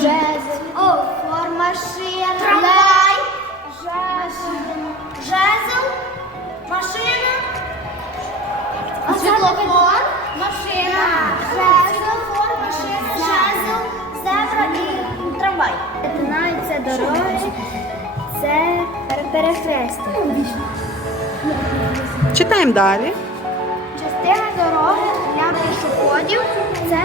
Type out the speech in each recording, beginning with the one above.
жезл, О, машина, трамвай, жезл, жезл, машина, світлофор, машина, світлофор, машина, жезл, зебра і трамвай. Починаються дороги, це перехрестя. Читаємо далі. Частина дороги для пішоходів. Це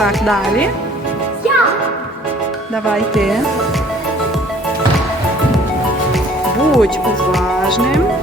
Так, далі. Я! Давай ти. Будь уважним.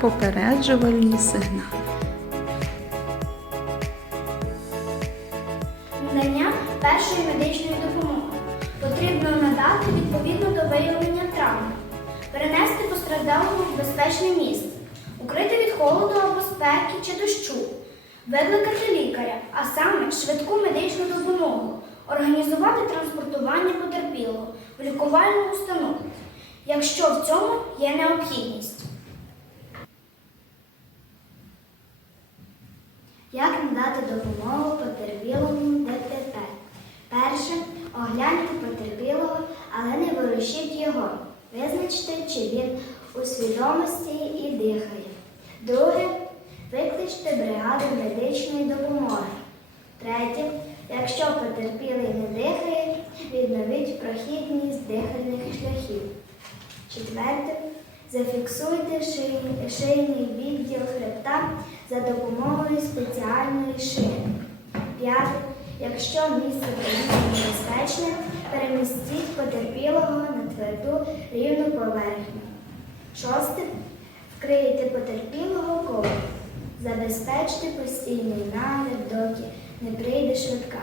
Попереджувальні сигнали. Надання першої медичної допомоги. Потрібно надати відповідно до виявлення травми, перенести постраждалого в безпечне місце, укрити від холоду або спеки чи дощу, викликати лікаря, а саме швидку медичну допомогу, організувати транспортування потерпілого в лікувальну установу, якщо в цьому є необхідність. Як надати допомогу потерпілому ДТП? Перше, огляньте потерпілого, але не ворушіть його. Визначте, чи він у свідомості і дихає. Друге, викличте бригаду медичної допомоги. Третє, якщо потерпілий не дихає, відновіть прохідність дихальних шляхів. Четверте, зафіксуйте шийний, шийний відділ хребта за допомогою спеціальної шини. П'яте, якщо місце небезпечне, перемістіть потерпілого на тверду рівну поверхню. Шосте, вкрийте потерпілого ковдрою. Забезпечте постійний нагляд, доки не прийде швидка.